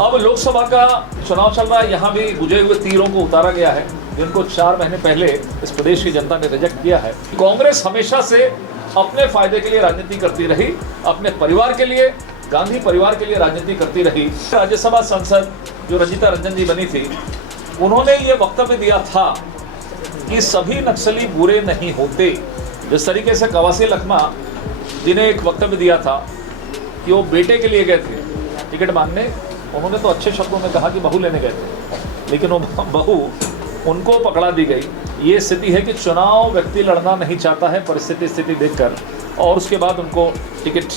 अब लोकसभा का चुनाव चल रहा है, यहाँ भी बुझे हुए तीरों को उतारा गया है जिनको 4 महीने पहले इस प्रदेश की जनता ने रिजेक्ट किया है। कांग्रेस हमेशा से अपने फायदे के लिए राजनीति करती रही, अपने परिवार के लिए, गांधी परिवार के लिए राजनीति करती रही। राज्यसभा सांसद जो रंजीता रंजन जी बनी थी, उन्होंने ये वक्तव्य दिया था कि सभी नक्सली बुरे नहीं होते। जिस तरीके से कवासी लखमा जी ने एक वक्तव्य दिया था कि वो बेटे के लिए गए थे टिकट मांगने, उन्होंने तो अच्छे शब्दों में कहा कि बहू लेने गए थे, लेकिन वो बहू उनको पकड़ा दी गई। ये स्थिति है कि चुनाव व्यक्ति लड़ना नहीं चाहता है स्थिति देखकर, और उसके बाद उनको टिकट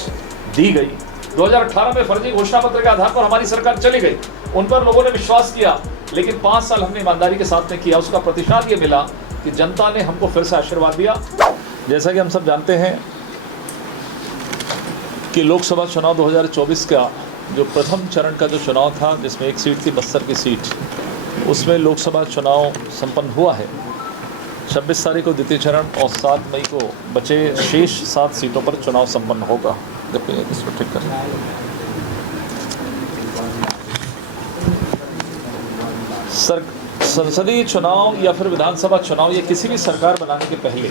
दी गई। 2018 में फर्जी घोषणा पत्र के आधार पर हमारी सरकार चली गई, उन पर लोगों ने विश्वास किया, लेकिन 5 साल हमने ईमानदारी के साथ में किया। उसका प्रतिशत ये मिला कि जनता ने हमको फिर से आशीर्वाद दिया। जैसा कि हम सब जानते हैं कि लोकसभा चुनाव 2024 का जो प्रथम चरण का जो चुनाव था, जिसमें एक सीट थी बस्तर की सीट, उसमें लोकसभा चुनाव संपन्न हुआ है। 26 तारीख को द्वितीय चरण और 7 मई को बचे शेष 7 सीटों पर चुनाव संपन्न होगा। इसको ठीक कर संसदीय चुनाव या फिर विधानसभा चुनाव या किसी भी सरकार बनाने के पहले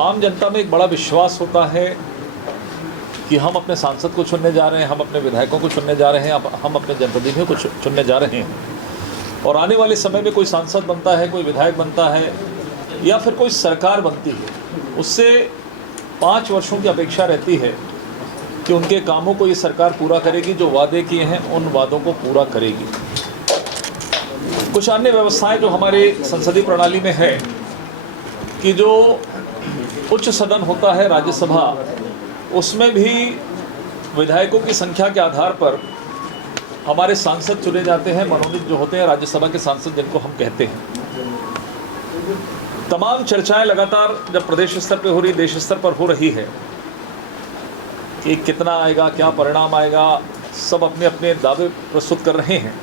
आम जनता में एक बड़ा विश्वास होता है कि हम अपने सांसद को चुनने जा रहे हैं, हम अपने विधायकों को चुनने जा रहे हैं, हम अपने जनप्रतिनिधियों को चुनने जा रहे हैं। और आने वाले समय में कोई सांसद बनता है, कोई विधायक बनता है या फिर कोई सरकार बनती है, उससे 5 वर्षों की अपेक्षा रहती है कि उनके कामों को ये सरकार पूरा करेगी, जो वादे किए हैं उन वादों को पूरा करेगी। कुछ अन्य व्यवस्थाएं जो हमारे संसदीय प्रणाली में है कि जो उच्च सदन होता है राज्यसभा, उसमें भी विधायकों की संख्या के आधार पर हमारे सांसद चुने जाते हैं, मनोनीत जो होते हैं राज्यसभा के सांसद जिनको हम कहते हैं। तमाम चर्चाएं लगातार जब प्रदेश स्तर पर हो रही, देश स्तर पर हो रही है कि कितना आएगा, क्या परिणाम आएगा, सब अपने अपने दावे प्रस्तुत कर रहे हैं।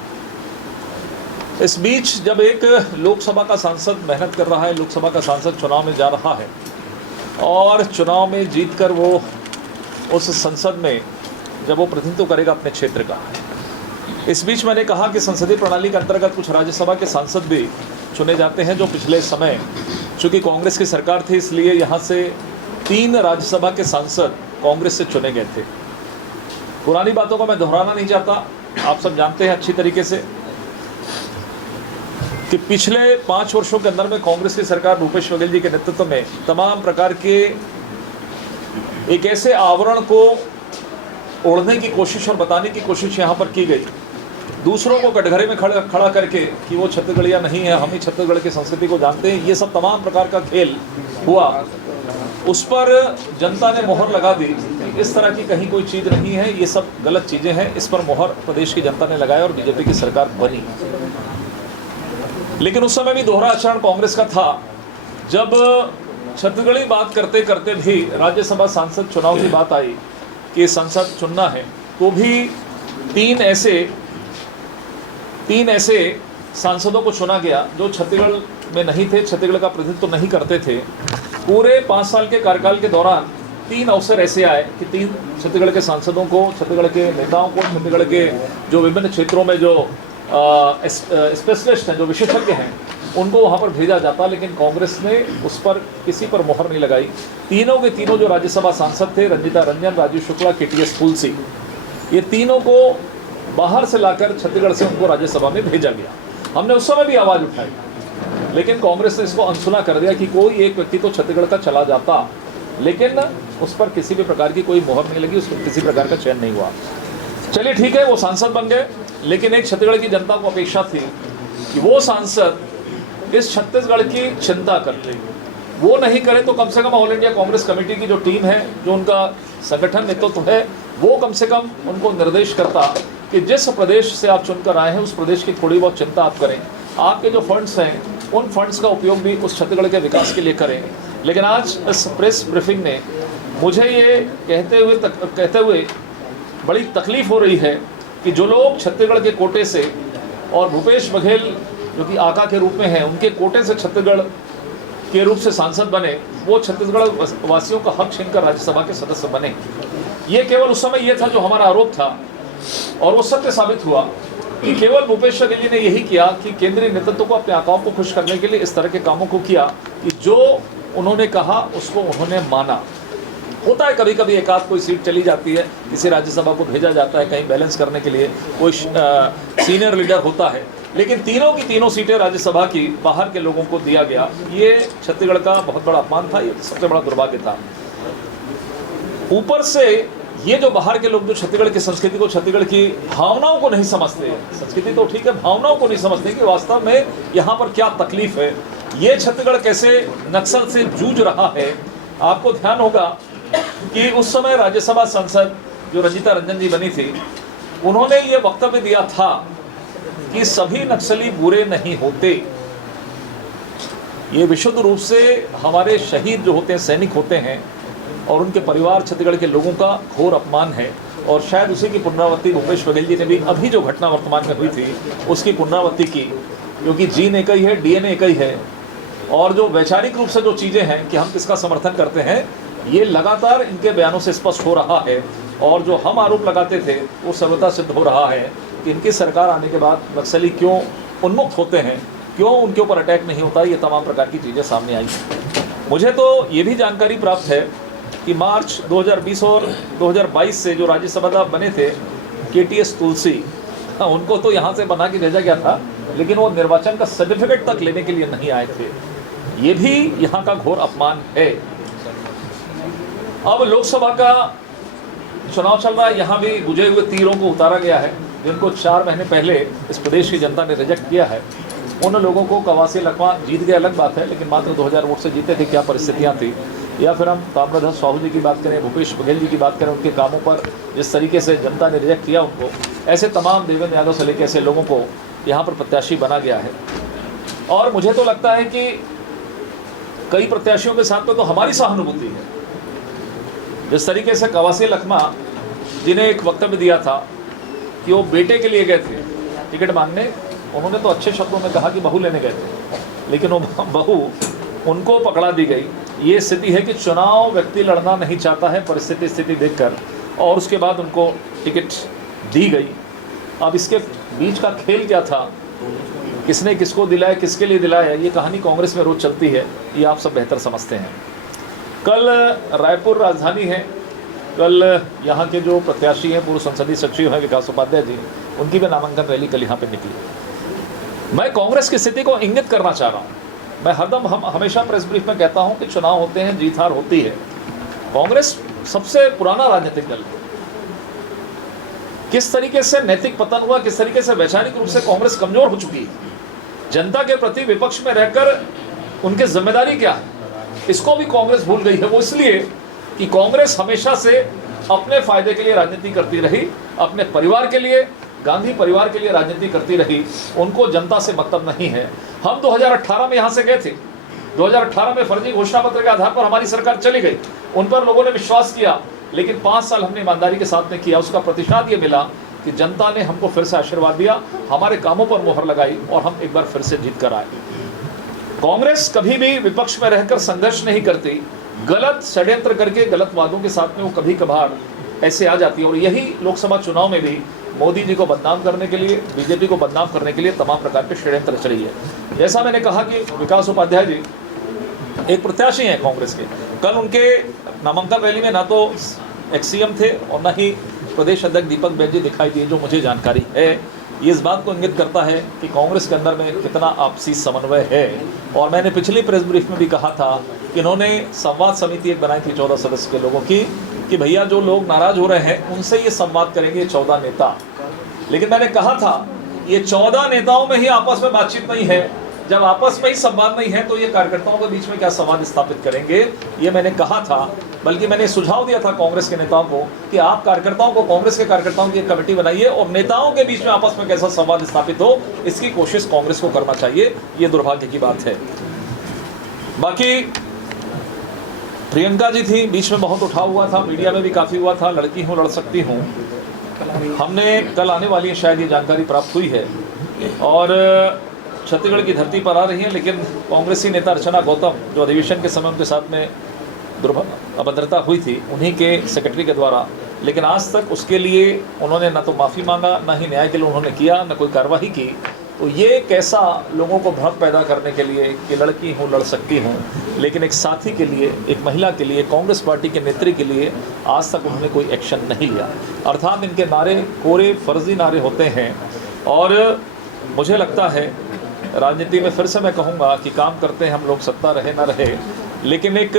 इस बीच जब एक लोकसभा का सांसद मेहनत कर रहा है, लोकसभा का सांसद चुनाव में जा रहा है और चुनाव में जीतकर वो उस संसद में जब वो प्रतिनिधित्व करेगा अपने क्षेत्र का, इस बीच मैंने कहा कि संसदीय प्रणाली के अंतर्गत कुछ राज्यसभा के सांसद भी चुने जाते हैं, जो पिछले समय चूँकि कांग्रेस की सरकार थी इसलिए यहाँ से 3 राज्यसभा के सांसद कांग्रेस से चुने गए थे। पुरानी बातों को मैं दोहराना नहीं चाहता, आप सब जानते हैं अच्छी तरीके से कि पिछले 5 वर्षों के अंदर में कांग्रेस की सरकार भूपेश बघेल जी के नेतृत्व में तमाम प्रकार के एक ऐसे आवरण को ओढ़ने की कोशिश और बताने की कोशिश यहाँ पर की गई, दूसरों को कटघरे में खड़ा करके कि वो छत्तीसगढ़िया नहीं है, हम ही छत्तीसगढ़ की संस्कृति को जानते हैं। ये सब तमाम प्रकार का खेल हुआ, उस पर जनता ने मोहर लगा दी। इस तरह की कहीं कोई चीज़ नहीं है, ये सब गलत चीज़ें हैं, इस पर मोहर प्रदेश की जनता ने लगाया और बीजेपी की सरकार बनी। लेकिन उस समय भी दोहरा आचरण कांग्रेस का था। जब छत्तीसगढ़ी बात करते करते भी राज्यसभा सांसद चुनाव की बात आई कि सांसद चुनना है, तो भी 3 ऐसे सांसदों को चुना गया जो छत्तीसगढ़ में नहीं थे, छत्तीसगढ़ का प्रतिनिधित्व नहीं करते थे। पूरे 5 साल के कार्यकाल के दौरान 3 अवसर ऐसे आए कि 3 छत्तीसगढ़ के सांसदों को, छत्तीसगढ़ के नेताओं को, छत्तीसगढ़ के जो विभिन्न क्षेत्रों में जो स्पेशलिस्ट हैं, जो विशेषज्ञ हैं, उनको वहाँ पर भेजा जाता, लेकिन कांग्रेस ने उस पर किसी पर मोहर नहीं लगाई। तीनों के तीनों जो राज्यसभा सांसद थे, रंजीता रंजन, राजीव शुक्ला, KTS फूलसी, ये तीनों को बाहर से लाकर छत्तीसगढ़ से उनको राज्यसभा में भेजा गया। हमने उस समय भी आवाज़ उठाई, लेकिन कांग्रेस ने इसको अनसुना कर दिया कि कोई एक व्यक्ति तो छत्तीसगढ़ का चला जाता, लेकिन उस पर किसी भी प्रकार की कोई मोहर नहीं लगी, उस पर किसी प्रकार का चयन नहीं हुआ। चलिए ठीक है, वो सांसद बन गए, लेकिन एक छत्तीसगढ़ की जनता को अपेक्षा थी कि वो सांसद इस छत्तीसगढ़ की चिंता करते, वो नहीं करे तो कम से come all India Congress committee की जो टीम है, जो उनका संगठन नेतृत्व है, वो कम से कम उनको निर्देश करता कि जिस प्रदेश से आप चुनकर आए हैं उस प्रदेश की थोड़ी बहुत चिंता आप करें, आपके जो फंड्स हैं उन फंड्स का उपयोग भी उस छत्तीसगढ़ के विकास के लिए करें। लेकिन आज इस प्रेस ब्रीफिंग ने मुझे ये कहते हुए बड़ी तकलीफ़ हो रही है कि जो लोग छत्तीसगढ़ के कोटे से और भूपेश बघेल जो कि आका के रूप में हैं, उनके कोटे से छत्तीसगढ़ के रूप से सांसद बने, वो छत्तीसगढ़ वासियों का हक छीनकर राज्यसभा के सदस्य बने। ये केवल उस समय ये था जो हमारा आरोप था। और वो सत्य साबित हुआ कि केवल भूपेश बघेल जी ने यही किया कि केंद्रीय नेतृत्व को अपने आकाओं को खुश करने के लिए इस तरह के कामों को किया कि जो उन्होंने कहा उसको उन्होंने माना। होता है कभी कभी एक आध कोई सीट चली जाती है, किसी राज्यसभा को भेजा जाता है कहीं बैलेंस करने के लिए, कोई सीनियर लीडर होता है, लेकिन तीनों की तीनों सीटें राज्यसभा की बाहर के लोगों को दिया गया। ये छत्तीसगढ़ का बहुत बड़ा अपमान था, ये सबसे बड़ा दुर्भाग्य था। ऊपर से ये जो बाहर के लोग जो छत्तीसगढ़ की संस्कृति को, छत्तीसगढ़ की भावनाओं को नहीं समझते, संस्कृति तो ठीक है, भावनाओं को नहीं समझते कि वास्तव में यहाँ पर क्या तकलीफ है, ये छत्तीसगढ़ कैसे नक्सल से जूझ रहा है। आपको ध्यान होगा कि उस समय राज्यसभा सांसद जो रंजीता रंजन जी बनी थी, उन्होंने ये वक्तव्य दिया था कि सभी नक्सली बुरे नहीं होते। ये विशुद्ध रूप से हमारे शहीद जो होते हैं, सैनिक होते हैं, और उनके परिवार, छत्तीसगढ़ के लोगों का घोर अपमान है। और शायद उसी की पुनरावृत्ति भूपेश बघेल जी ने भी अभी जो घटना वर्तमान में हुई थी उसकी पुनरावृत्ति की, क्योंकि जीन एक ही है, डीएनए एक ही है, और जो वैचारिक रूप से जो चीज़ें हैं कि हम किसका समर्थन करते हैं, ये लगातार इनके बयानों से स्पष्ट हो रहा है। और जो हम आरोप लगाते थे वो सर्वथा सिद्ध हो रहा है कि इनकी सरकार आने के बाद नक्सली क्यों उन्मुक्त होते हैं, क्यों उनके ऊपर अटैक नहीं होता, ये तमाम प्रकार की चीज़ें सामने आई। मुझे तो ये भी जानकारी प्राप्त है कि मार्च 2020 और 2022 से जो राज्यसभा बने थे केटीएस तुलसी, उनको तो यहाँ से बना के भेजा गया था, लेकिन वो निर्वाचन का सर्टिफिकेट तक लेने के लिए नहीं आए थे। ये भी यहाँ का घोर अपमान है। अब लोकसभा का चुनाव चल रहा है, यहाँ भी बुझे हुए तीरों को उतारा गया है, जिनको 4 महीने पहले इस प्रदेश की जनता ने रिजेक्ट किया है। उन लोगों को कवासी लखमा जीत गए अलग बात है, लेकिन मात्र 2000 वोट से जीते थे, क्या परिस्थितियाँ थी। या फिर हम ताम्रध्वज साहू जी की बात करें, भूपेश बघेल जी की बात करें, उनके कामों पर जिस तरीके से जनता ने रिजेक्ट किया उनको, ऐसे तमाम देवेंद्र यादव से लेकर ऐसे लोगों को यहाँ पर प्रत्याशी बना गया है। और मुझे तो लगता है कि कई प्रत्याशियों के साथ तो हमारी सहानुभूति है। जिस तरीके से कवासी लखमा जिन्हें एक वक्तव्य दिया था कि वो बेटे के लिए गए थे टिकट मांगने, उन्होंने तो अच्छे शब्दों में कहा कि बहू लेने गए थे, लेकिन वो बहू उनको पकड़ा दी गई। ये स्थिति है कि चुनाव व्यक्ति लड़ना नहीं चाहता है परिस्थिति स्थिति देखकर, और उसके बाद उनको टिकट दी गई। अब इसके बीच का खेल क्या था, किसने किसको दिलाया, किसके लिए दिलाया, ये कहानी कांग्रेस में रोज चलती है, ये आप सब बेहतर समझते हैं। कल रायपुर राजधानी है, कल यहाँ के जो प्रत्याशी हैं, पूर्व संसदीय सचिव हैं विकास उपाध्याय जी, उनकी भी नामांकन रैली कल यहाँ पे निकली। मैं कांग्रेस की स्थिति को इंगित करना चाह रहा हूँ। मैं हम हमेशा प्रेस ब्रीफ में कहता हूँ कि चुनाव होते हैं, जीत हार होती है। कांग्रेस सबसे पुराना राजनीतिक दल है। किस तरीके से नैतिक पतन हुआ, किस तरीके से वैचारिक रूप से कांग्रेस कमजोर हो चुकी है, जनता के प्रति विपक्ष में रहकर उनकी जिम्मेदारी क्या है, इसको भी कांग्रेस भूल गई है। वो इसलिए कि कांग्रेस हमेशा से अपने फायदे के लिए राजनीति करती रही, अपने परिवार के लिए, गांधी परिवार के लिए राजनीति करती रही, उनको जनता से मतलब नहीं है। हम 2018 में यहाँ से गए थे, 2018 में फर्जी घोषणा पत्र के आधार पर हमारी सरकार चली गई, उन पर लोगों ने विश्वास किया, लेकिन 5 साल हमने ईमानदारी के साथ में किया। उसका प्रतिशत ये मिला कि जनता ने हमको फिर से आशीर्वाद दिया, हमारे कामों पर मोहर लगाई और हम एक बार फिर से जीत कर आए। कांग्रेस कभी भी विपक्ष में रहकर संघर्ष नहीं करती, गलत षड्यंत्र करके गलत वादों के साथ में वो कभी कभार ऐसे आ जाती है। और यही लोकसभा चुनाव में भी मोदी जी को बदनाम करने के लिए, बीजेपी को बदनाम करने के लिए तमाम प्रकार के षड्यंत्र रच रही है। जैसा मैंने कहा कि विकास उपाध्याय जी एक प्रत्याशी हैं कांग्रेस के, कल उनके नामांकन रैली में ना तो एक्स-सीएम थे और ना ही प्रदेश अध्यक्ष दीपक बैज जी दिखाई दिए, जो मुझे जानकारी है। ये इस बात को इंगित करता है कि कांग्रेस के अंदर में कितना आपसी समन्वय है। और मैंने पिछली प्रेस ब्रीफ में भी कहा था कि इन्होंने संवाद समिति एक बनाई थी 14 सदस्य के लोगों की, कि भैया जो लोग नाराज हो रहे हैं उनसे ये संवाद करेंगे 14 नेता। लेकिन मैंने कहा था ये 14 नेताओं में ही आपस में बातचीत नहीं है, जब आपस में ही संवाद नहीं है तो ये कार्यकर्ताओं के बीच में क्या संवाद स्थापित करेंगे, ये मैंने कहा था। बल्कि मैंने सुझाव दिया था कांग्रेस के नेताओं को कि आप कार्यकर्ताओं को, कांग्रेस के कार्यकर्ताओं की एक कमेटी बनाइए और नेताओं के बीच में आपस में कैसा संवाद स्थापित हो, इसकी कोशिश कांग्रेस को करना चाहिए। ये दुर्भाग्य की बात है। बाकी प्रियंका जी थी, बीच में बहुत उठाव हुआ था, मीडिया में भी काफ़ी हुआ था, लड़की हूँ लड़ सकती हूँ। हमने कल आने वाली है, शायद ये जानकारी प्राप्त हुई है और छत्तीसगढ़ की धरती पर आ रही है, लेकिन कांग्रेसी नेता अर्चना गौतम, जो अधिवेशन के समय उनके साथ में अभद्रता हुई थी, उन्हीं के सेक्रेटरी के द्वारा लेकिन आज तक उसके लिए उन्होंने ना तो माफ़ी मांगा, ना ही न्याय के लिए उन्होंने किया, ना कोई कार्रवाई की। तो ये कैसा लोगों को भ्रम पैदा करने के लिए कि लड़की हूँ, लड़ सकती हूँ, लेकिन एक साथी के लिए, एक महिला के लिए, कांग्रेस पार्टी के नेत्री के लिए आज तक उन्होंने कोई एक्शन नहीं लिया। अर्थात इनके नारे कोरे फर्जी नारे होते हैं। और मुझे लगता है राजनीति में फिर से मैं कहूँगा कि काम करते हैं हम लोग, सत्ता रहे ना रहे, लेकिन एक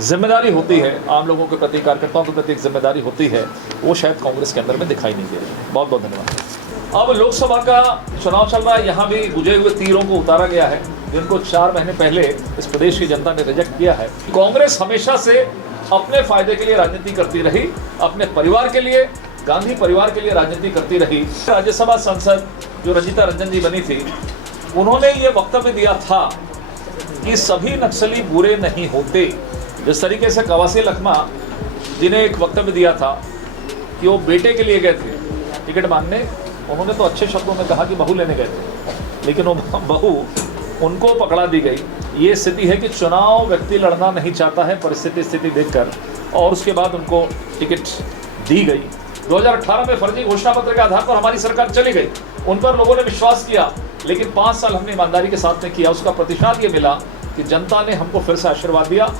जिम्मेदारी होती है आम लोगों के प्रति, कार्यकर्ताओं के प्रति एक जिम्मेदारी होती है, वो शायद कांग्रेस के अंदर में दिखाई नहीं दे रही। बहुत बहुत धन्यवाद। अब लोकसभा का चुनाव चल रहा है, यहाँ भी बुझे हुए तीरों को उतारा गया है जिनको 4 महीने पहले इस प्रदेश की जनता ने रिजेक्ट किया है। कांग्रेस हमेशा से अपने फायदे के लिए राजनीति करती रही, अपने परिवार के लिए, गांधी परिवार के लिए राजनीति करती रही। राज्यसभा सांसद जो रंजीता रंजन जी बनी थी, उन्होंने ये वक्तव्य दिया था कि सभी नक्सली बुरे नहीं होते। जिस तरीके से कवासी लखमा जी ने एक वक्तव्य दिया था कि वो बेटे के लिए गए थे टिकट मांगने, उन्होंने तो अच्छे शब्दों में कहा कि बहू लेने गए थे, लेकिन वो बहू उनको पकड़ा दी गई। ये स्थिति है कि चुनाव व्यक्ति लड़ना नहीं चाहता है परिस्थिति स्थिति देखकर, और उसके बाद उनको टिकट दी गई। 2018 में फर्जी घोषणा पत्र के आधार पर हमारी सरकार चली गई, उन पर लोगों ने विश्वास किया, लेकिन 5 साल हमने ईमानदारी के साथ में किया। उसका प्रतिशत ये मिला कि जनता ने हमको फिर से आशीर्वाद दिया।